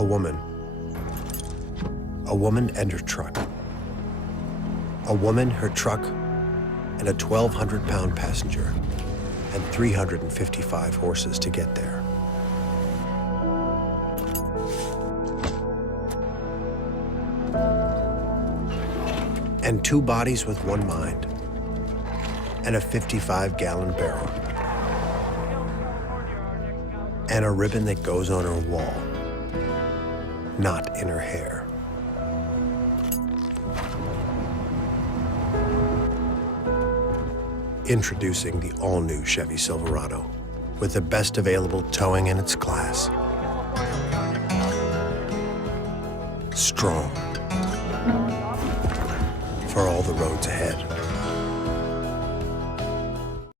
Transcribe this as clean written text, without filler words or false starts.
A woman. A woman and her truck. A woman, her truck, and a 1,200-pound passenger, and 355 horses to get there. And 2 bodies with 1 mind, and a 55-gallon barrel, and a ribbon that goes on her wall, not in her hair. Introducing the all-new Chevy Silverado with the best available towing in its class. Strong for all the roads ahead.